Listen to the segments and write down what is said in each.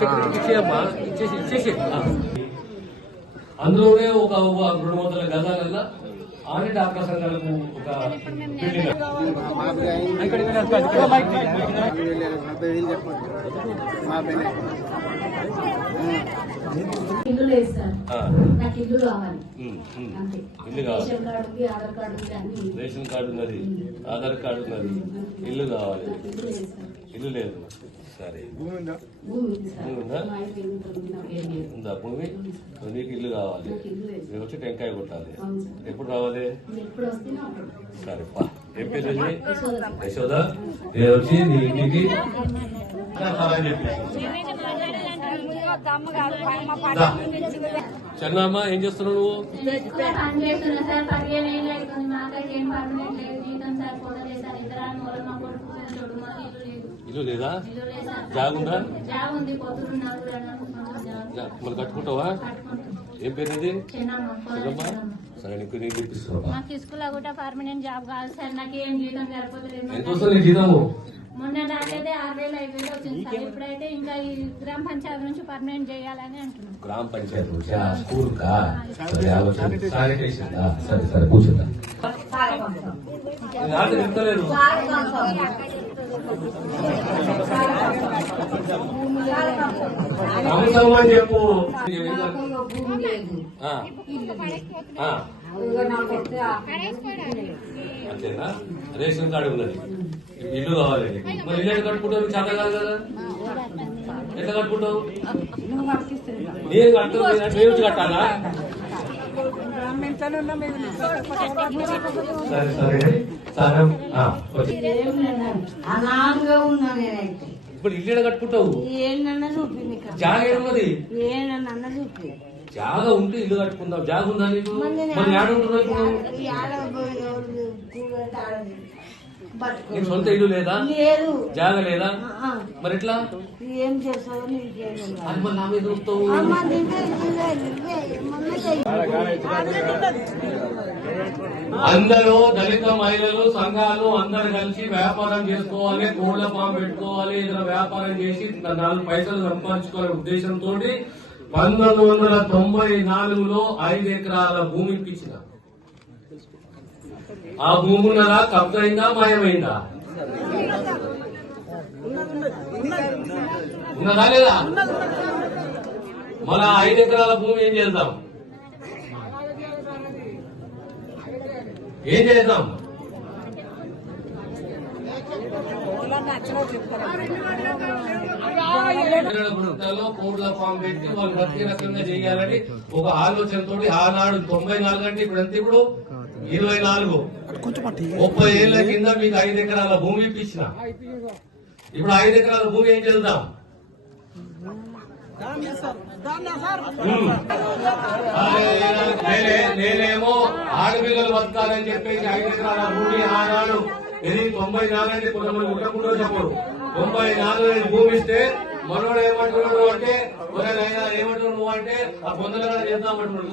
సెక్రటరీకి ఇచ్చేయమ్మా, ఇచ్చేసి అందులోనే ఒక 200 గజాలల్లో ఆడి డాక్టర్ సంఘాలకు ఒక బిల్డింగ్ ఇల్లు లేదు సార్, నాకు ఇల్లు కావాలి. ఇల్లు కావాలి, రేషన్ కార్డు ఉన్నది, ఆధార్ కార్డు ఉన్నది, ఇల్లు కావాలి. ఇల్లు లేదు, సరే. ఉందా భూమి? నీకు ఇల్లు కావాలి, మీరు వచ్చి టెంకాయ కొట్టాలి. ఎప్పుడు రావాలి? సరే పా. ఏం పేరు? యశోద. నేను వచ్చి నీ ఇంటికి చెన్నమ్మ ఏం చేస్తున్నావు నువ్వు? ఇల్లు లేదా? జాగుందా? మళ్ళీ కట్టుకుంటావా? ఏం పేరు ఇది? చెన్నమ్మ. సరే నీకు నేను చూపిస్తున్నా. ఎంత వస్తుంది నీ జీతము? మొన్న నాకైతే 6,000 5,000 వచ్చింది సార్. ఇప్పుడైతే ఇంకా ఈ గ్రామ పంచాయతీ నుంచి పర్మనెంట్ చేయాలని అంటున్నాం. గ్రామ పంచాయతీ నుంచి స్కూల్ కా? సరే సరే కూర్చుంటా. ఇంతలేదు చెప్పు. అంతేనా? రేషన్ కార్డు ఉన్నది, ఇల్లు కావాలి. మరి ఇల్లు ఎట్లా కట్టుకుంటావు? చాలా కాదు కదా, ఎట్లా కట్టుకుంటావు? నేను కట్టుకుని కట్టాలా? సరే సరే సరే. ఇప్పుడు ఇల్లు కట్టుకుంటావు? జాగా ఏమున్నది? జాగా ఉంటే ఇల్లు కట్టుకుందాం. జాగా ఉందా నీకు? మరి ఏడ ఉంటున్నావు? నీకు సొంత ఇల్లు లేదా? జాగా లేదా? మరి ఎట్లా? ఏం చేస్తావు? అది మరి నా మీద చూస్తావు. అందరూ దళిత మహిళలు సంఘాలు అందరు కలిసి వ్యాపారం చేసుకోవాలి, కోళ్ల ఫామ్ పెట్టుకోవాలి, ఏదైనా వ్యాపారం చేసి 4 పైసలు సంపాదించుకోవాలనే ఉద్దేశంతో 1994లో 5 ఎకరాల భూమి ఇప్పించిన. ఆ భూమి ఉన్నదా? కబ్జైందా? మాయమైందా? ఉన్నదా లేదా? మన 5 ఎకరాల భూమి ఏం చేద్దాం? ఏం చేద్దాం? కోడ్ల ఫామ్ పెట్టి వాళ్ళు ప్రతి రకంగా చేయాలని ఒక ఆలోచనతో ఆనాడు 94 అంటే ఇప్పుడు ఎంత? ఇప్పుడు 24 30 ఏళ్ల కింద మీకు 5 ఎకరాల భూమి ఇప్పించిన. ఇప్పుడు 5 ఎకరాల భూమి ఏం చేద్దాం? నేనేమో ఆడపిల్లలు బతకాలని చెప్పేసి 5 ఎకరాల భూమి ఆనాడు ఇది 94 అంటే కొంతమంది ఉండకుండా చెప్పడు. 94 భూమి ఇస్తే మనోడు ఏమంటున్నాడు అంటే, ఏమంటున్నావు నువ్వు అంటే ఆ పొందలుగా చేద్దామంటున్నాడు.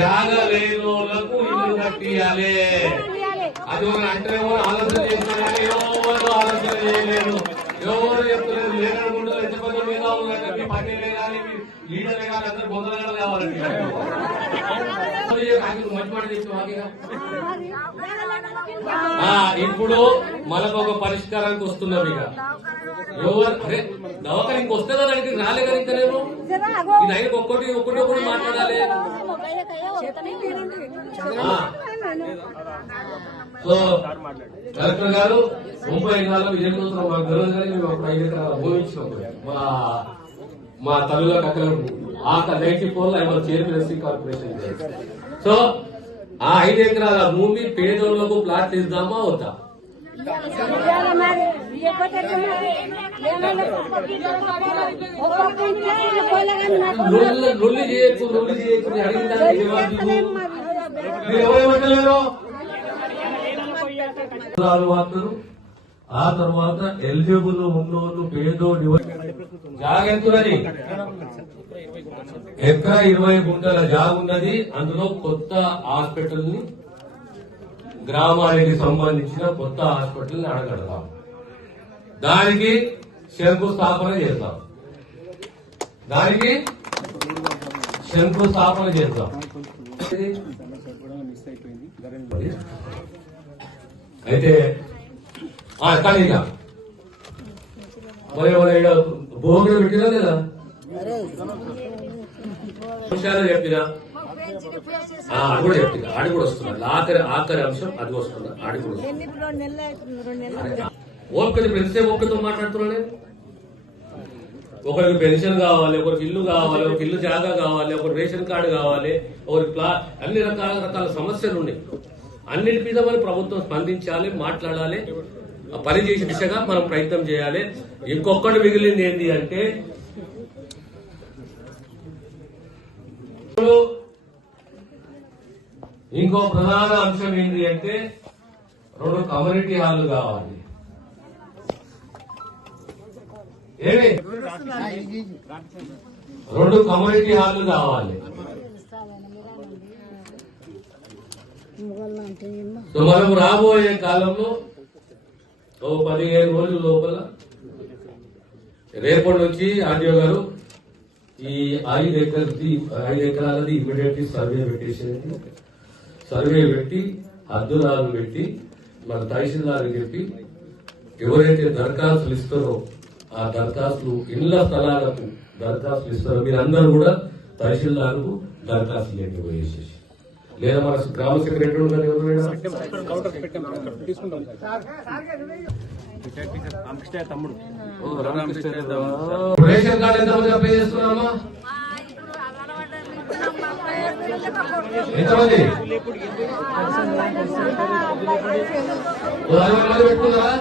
జాగా లేని వాళ్ళకు ఇల్లు కట్టియాలి. అది అంటేమో ఆలోచన చేస్తున్నారని ఎవరు ఆలోచన చేయలేదు, ఎవరు చెప్తలేదు. లేని ముందు ఎంతమంది మీద ఉందంటే పార్టీలే కానీ లీడర్లే కానీ అందరు పొందలుగా కావాలండి. ఇప్పుడు మనకు ఒక పరిష్కారానికి వస్తున్నాం. ఇక ఎవరు అరే దవాఖానికి వస్తే కదా దానికి రాలే కదా. ఇంకా నేను ఇది అయిన ఒక్కటి మాట్లాడాలి. సో కలెక్టర్ గారు 34 విజయ సంవత్సరం మాకు తెలియదు కానీ మేము ఒక 5 ఎకరాల భూమి ఇచ్చినాం. మా తల్లులకు అక్కడ 94లో ఆయన చైర్మన్ కార్పొరేషన్. సో ఆ 5 ఎకరాల భూమి పేదోళ్లకు ప్లాట్ ఇద్దామా వద్దా? లొల్లి చేయకు ఎవరేమంటలేరు. ఆ తర్వాత ఎలిజిబుల్ ఉన్నోళ్ళు పేదోడు జాగెంతున్నది. ఎకరా 20 గుంటల జాగున్నది. అందులో కొత్త హాస్పిటల్ ని గ్రామానికి సంబంధించిన కొత్త హాస్పిటల్ని అడగడదాం. దానికి శంకుస్థాపన చేద్దాం. అయితే కానీ మరి భోగులు పెట్టినా లేదా విషయాలు చెప్పినా అది కూడా చెప్తున్నా. ఆడి కూడా వస్తున్నారు. ఆఖరి అంశం అది వస్తున్నా. ఆడి కూడా ఓపిక ఎంతసేపు ఓపికతో మాట్లాడుతున్నా. ఒకరికి పెన్షన్ కావాలి, ఒకరికి ఇల్లు కావాలి, ఒక ఇల్లు జాగా కావాలి, ఒకరికి రేషన్ కార్డు కావాలి, ఒకరికి అన్ని రకాల సమస్యలు ఉన్నాయి. అన్నిటి మీద మనం ప్రభుత్వం స్పందించాలి, మాట్లాడాలి, పని చేసే దిశగా మనం ప్రయత్నం చేయాలి. ఇంకొకటి మిగిలింది ఏంటి అంటే ఇంకో ప్రధాన అంశం ఏంటి అంటే 2 కమ్యూనిటీ హాళ్లు కావాలి. ఏమి 2 కమ్యూనిటీ హాళ్లు కావాలి. సో మనం రాబోయే కాలంలో 15 రోజుల లోపల రేపటి నుంచి ఆర్డీఓ గారు ఈ 5 ఎకరాలది ఇమీడియట్లీ సర్వే పెట్టేసేది. సర్వే పెట్టి హద్దురాలు పెట్టి మన తహసీల్దార్కి చెప్పి ఎవరైతే దరఖాస్తులు ఇస్తారో ఆ దరఖాస్తులు ఇళ్ల స్థలాలకు దరఖాస్తులు ఇస్తారో మీరందరూ కూడా తహసీల్దార్కు దరఖాస్తులు లేని పోయేసేసి లేదా మన గ్రామ సెక్రటరీ ఉన్నారు ఎవరైనా రేషన్ కార్డు ఎంతమంది అప్లై చేస్తున్నామా? ఎంతమంది 60 మంది పెట్టుకున్నారా?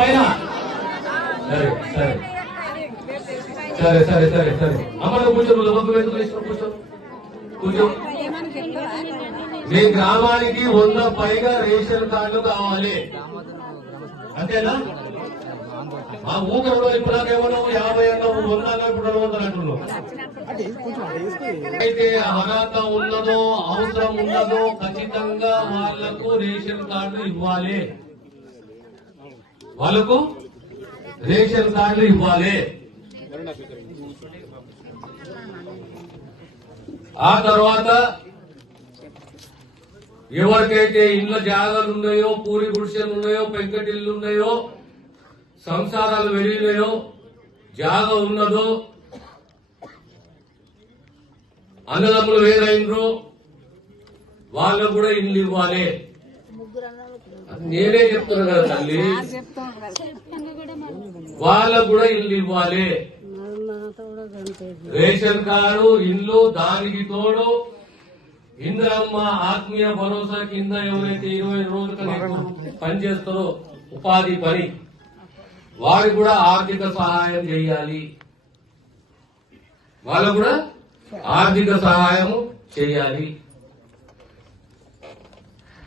పైన సరే అమ్మ కూర్చో. కూర్చో. మీ గ్రామానికి 100 పైగా రేషన్ కార్డులు కావాలి అంతేనా? ఆ ఊకలో ఇప్పుడు నాకేమో 50 అన్నావు, 100 అన్నా, ఇప్పుడు 200 అంటున్నావు. అయితే అర్హత ఉన్నదో అవసరం ఉన్నదో ఖచ్చితంగా వాళ్లకు రేషన్ కార్డులు ఇవ్వాలి. ఆ తర్వాత ఎవరికైతే ఇళ్ల జాగాలు ఉన్నాయో, పూరి గుడిసెలు ఉన్నాయో, పెంకటిల్లు ఉన్నాయో, సంసారాలు వెలిగినాయో, జాగా ఉన్నదో, అన్నదమ్ములు వేరైనరో వాళ్ళకు కూడా ఇల్లు ఇవ్వాలి. నేనే చెప్తున్నా కదా తల్లి, వాళ్ళకు కూడా ఇల్లు ఇవ్వాలి. రేషన్ కార్డు, ఇల్లు, దానికి తోడు ఇందిరమ్మ ఆత్మీయ భరోసా కింద ఎవరైతే 20 రోజులు పనిచేస్తారో ఉపాధి పని, వారికి కూడా ఆర్థిక సహాయం చేయాలి. వాళ్ళకు కూడా ఆర్థిక సహాయం చేయాలి.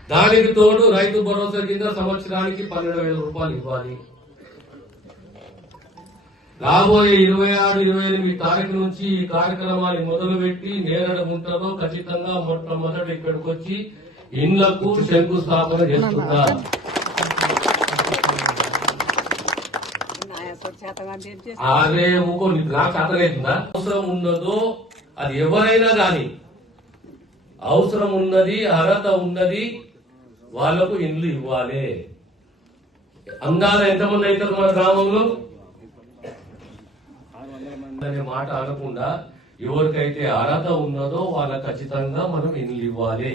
దానికి తోడు రైతు భరోసా కింద సంవత్సరానికి 12,000 రూపాయలు ఇవ్వాలి. రాబోయే 26, 28 తారీఖు నుంచి ఈ కార్యక్రమాన్ని మొదలుపెట్టి నేరడ గుంటలో ఖచ్చితంగా మొట్టమొదటి ఇక్కడికి వచ్చి ఇండ్లకు శంకుస్థాపన చేస్తున్నారు. అదే ఊకో నాకు అర్థమవుతుందా? అవసరం ఉన్నదో అది ఎవరైనా కానీ అవసరం ఉన్నది, అర్హత ఉన్నది వాళ్లకు ఇండ్లు ఇవ్వాలి. అందాల ఎంతమంది అవుతారు మన గ్రామంలో అనే మాట అనకుండా ఎవరికైతే అర్హత ఉన్నదో వాళ్ళకి ఖచ్చితంగా మనం ఇండ్లు ఇవ్వాలి.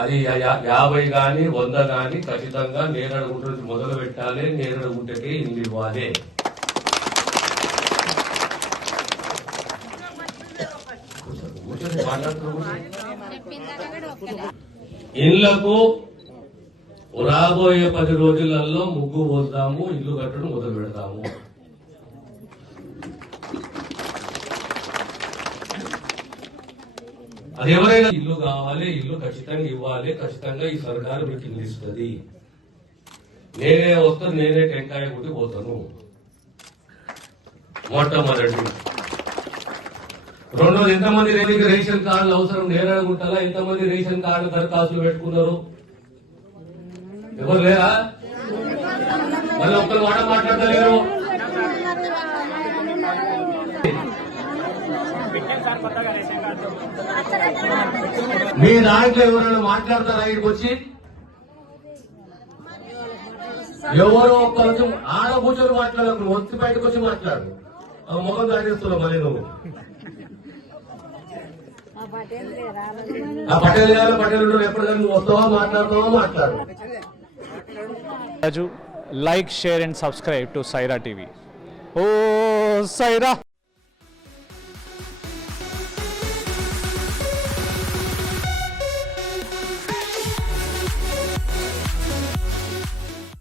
అది 50 గాని 100 గాని ఖచ్చితంగా నేరడ గుంట నుంచి మొదలు పెట్టాలి. నేరడ గుంటకే ఇండ్లు ఇవ్వాలి. ఇళ్లకు రాబోయే 10 రోజులలో ముగ్గు పోద్దాము, ఇల్లు కట్టడం మొదలు పెడతాము. అది ఎవరైనా ఇల్లు కావాలి, ఇల్లు ఖచ్చితంగా ఇవ్వాలి. ఖచ్చితంగా ఈ సర్కారు మీకు ఇల్లు ఇస్తుంది. నేనే వస్తాను, నేనే టెంకాయ కొట్టి పోతాను. మొట్టమొదటి రెండోది ఎంతమంది రేషన్ కార్డులు అవసరం నేరడుగుంటారా, ఎంతమంది రేషన్ కార్డు దరఖాస్తులు పెట్టుకున్నారు? ఎవరు లేరా? మళ్ళీ ఒక్కరు మాట మాట్లాడలేరు. మీ దాంట్లో ఎవరైనా మాట్లాడతారా? ఇక్కడికి వచ్చి ఎవరో ఒక్కరు ఆడ కూర్చొని మాట్లాడకు, ఒత్తి బయటకు వచ్చి మాట్లాడు. ముఖం దాటిస్తున్నావు మళ్ళీ నువ్వు. ఆ పటేల్ గారు పటేల్ ఎప్పుడు నువ్వు వస్తావా మాట్లాడతావా మాట్లాడు. Like, share and subscribe to Saira TV. Oh, Saira!